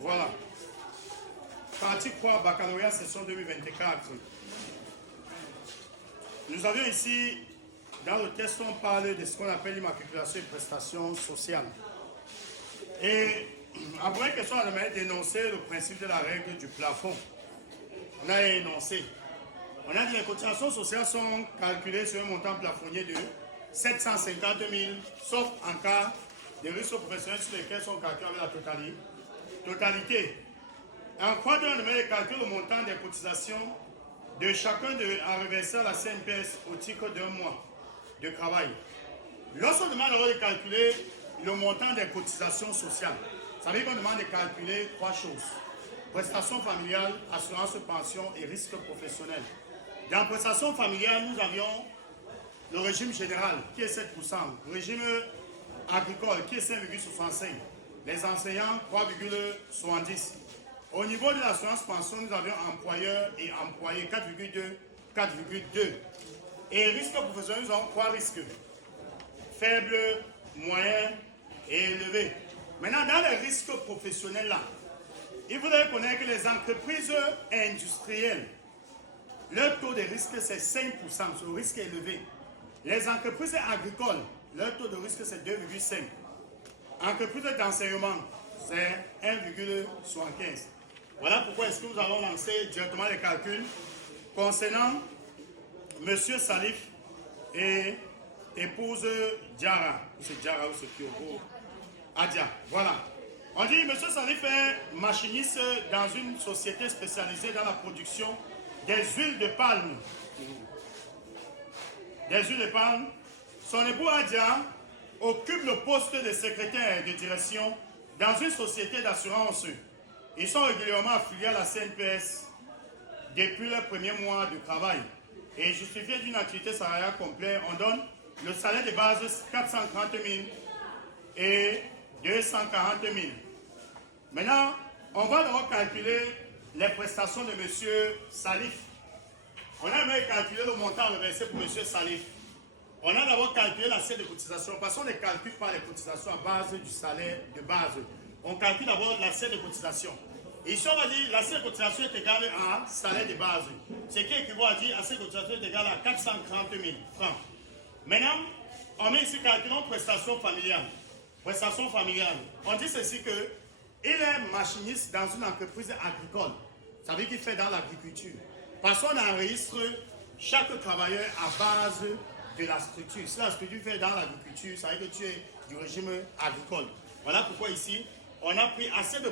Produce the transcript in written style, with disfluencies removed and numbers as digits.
Voilà. Partie 3, baccalauréat, session 2024. Nous avions ici, dans le test, on parle de ce qu'on appelle l'immatriculation et prestations sociales. Et après question, on a dénoncé le principe de la règle du plafond. On a énoncé. On a dit que les cotisations sociales sont calculées sur un montant plafonnier de 750 000, sauf en cas de risques professionnels sur lesquels sont calculés avec la totalité. En croisant le calcul le montant des cotisations de chacun en reversant la CNPS au titre d'un mois de travail. Lorsqu'on demande de calculer le montant des cotisations sociales, ça veut dire qu'on demande de calculer trois choses. Prestations familiales, assurance pension et risques professionnels. Dans prestations familiales, nous avions le régime général qui est 7%, le régime agricole qui est 5,65%, les enseignants 3,70%. Au niveau de l'assurance pension, nous avions employeurs et employés 4,2. Et risques professionnels, nous avons trois risques. Faible, moyen et élevé. Maintenant, dans les risques professionnels là, il faudrait connaître que les entreprises industrielles, leur taux de risque c'est 5%, c'est le risque élevé. Les entreprises agricoles, leur taux de risque c'est 2,5%. Entreprises d'enseignement, c'est 1,75%. Voilà pourquoi est-ce que nous allons lancer directement les calculs concernant M. Salif et épouse Diara. C'est Diara ou c'est Kyoko Adia. Voilà. On dit M. Salif est machiniste dans une société spécialisée dans la production des huiles de palme. Des huiles de palme. Son époux Adia occupe le poste de secrétaire de direction dans une société d'assurance. Ils sont régulièrement affiliés à la CNPS depuis le premier mois de travail. Et justifié d'une activité salariale complète, on donne le salaire de base 430 000 et 240 000. Maintenant, on va d'abord calculer les prestations de M. Salif. On a même calculé le montant reversé pour M. Salif. On a d'abord calculé l'assiette de cotisation, parce qu'on ne calcule pas les cotisations à base du salaire de base. On calcule d'abord l'assiette de cotisation. Ici, on va dire l'assiette de cotisation est égale à salaire de base. Ce qui équivaut à dire l'assiette de cotisation est égale à 430 000 francs. Maintenant, on met ici calculons prestation familiale. Prestation familiale. On dit ceci que il est machiniste dans une entreprise agricole. Ça veut dire qu'il fait dans l'agriculture. Parce qu'on enregistre chaque travailleur à base de la structure. Si la structure fait dans l'agriculture, ça veut dire que tu es du régime agricole. Voilà pourquoi ici, on a pris assez de